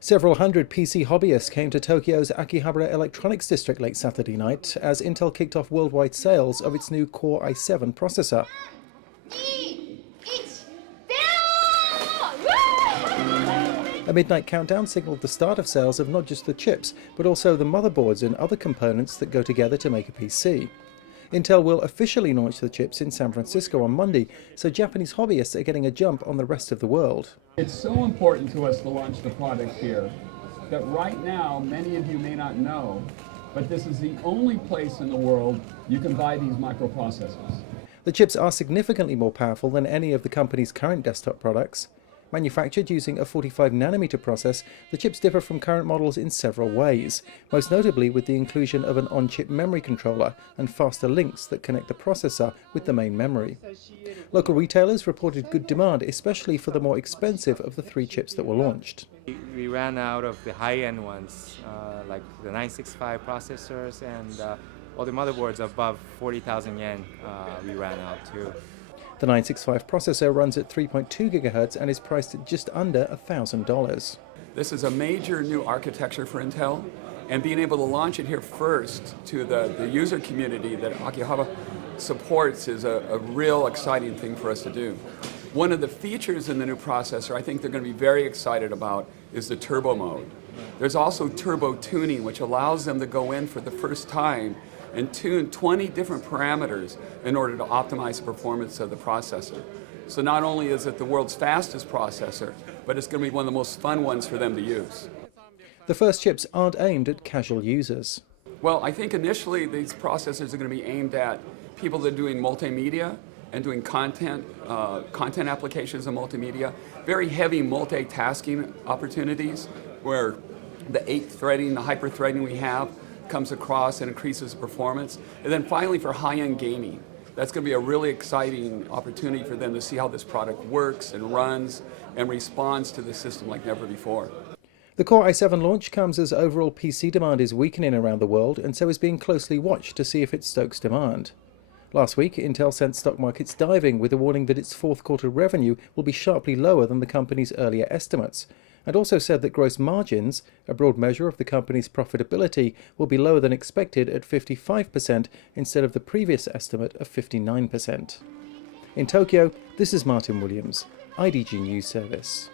Several hundred PC hobbyists came to Tokyo's Akihabara Electronics District late Saturday night as Intel kicked off worldwide sales of its new Core i7 processor. A midnight countdown signaled the start of sales of not just the chips, but also the motherboards and other components that go together to make a PC. Intel will officially launch the chips in San Francisco on Monday, so Japanese hobbyists are getting a jump on the rest of the world. It's so important to us to launch the product here that right now, many of you may not know, but this is the only place in the world you can buy these microprocessors. The chips are significantly more powerful than any of the company's current desktop products. Manufactured using a 45nm process, the chips differ from current models in several ways, most notably with the inclusion of an on-chip memory controller and faster links that connect the processor with the main memory. Local retailers reported good demand, especially for the more expensive of the three chips that were launched. We ran out of the high-end ones, like the 965 processors and all the motherboards above 40,000 yen we ran out too. The 965 processor runs at 3.2 GHz and is priced at just under $1,000. This is a major new architecture for Intel, and being able to launch it here first to the user community that Akihabara supports is a real exciting thing for us to do. One of the features in the new processor I think they're going to be very excited about is the turbo mode. There's also turbo tuning, which allows them to go in for the first time and tune 20 different parameters in order to optimize the performance of the processor. So not only is it the world's fastest processor, but it's going to be one of the most fun ones for them to use. The first chips aren't aimed at casual users. Well, I think initially these processors are going to be aimed at people that are doing multimedia and doing content applications of multimedia, very heavy multitasking opportunities where the 8 threading, the hyper-threading we have comes across and increases performance. And then finally for high-end gaming. That's going to be a really exciting opportunity for them to see how this product works and runs and responds to the system like never before. The Core i7 launch comes as overall PC demand is weakening around the world and so is being closely watched to see if it stokes demand. Last week, Intel sent stock markets diving with a warning that its fourth quarter revenue will be sharply lower than the company's earlier estimates, and also said that gross margins, a broad measure of the company's profitability, will be lower than expected at 55% instead of the previous estimate of 59%. In Tokyo, this is Martin Williams, IDG News Service.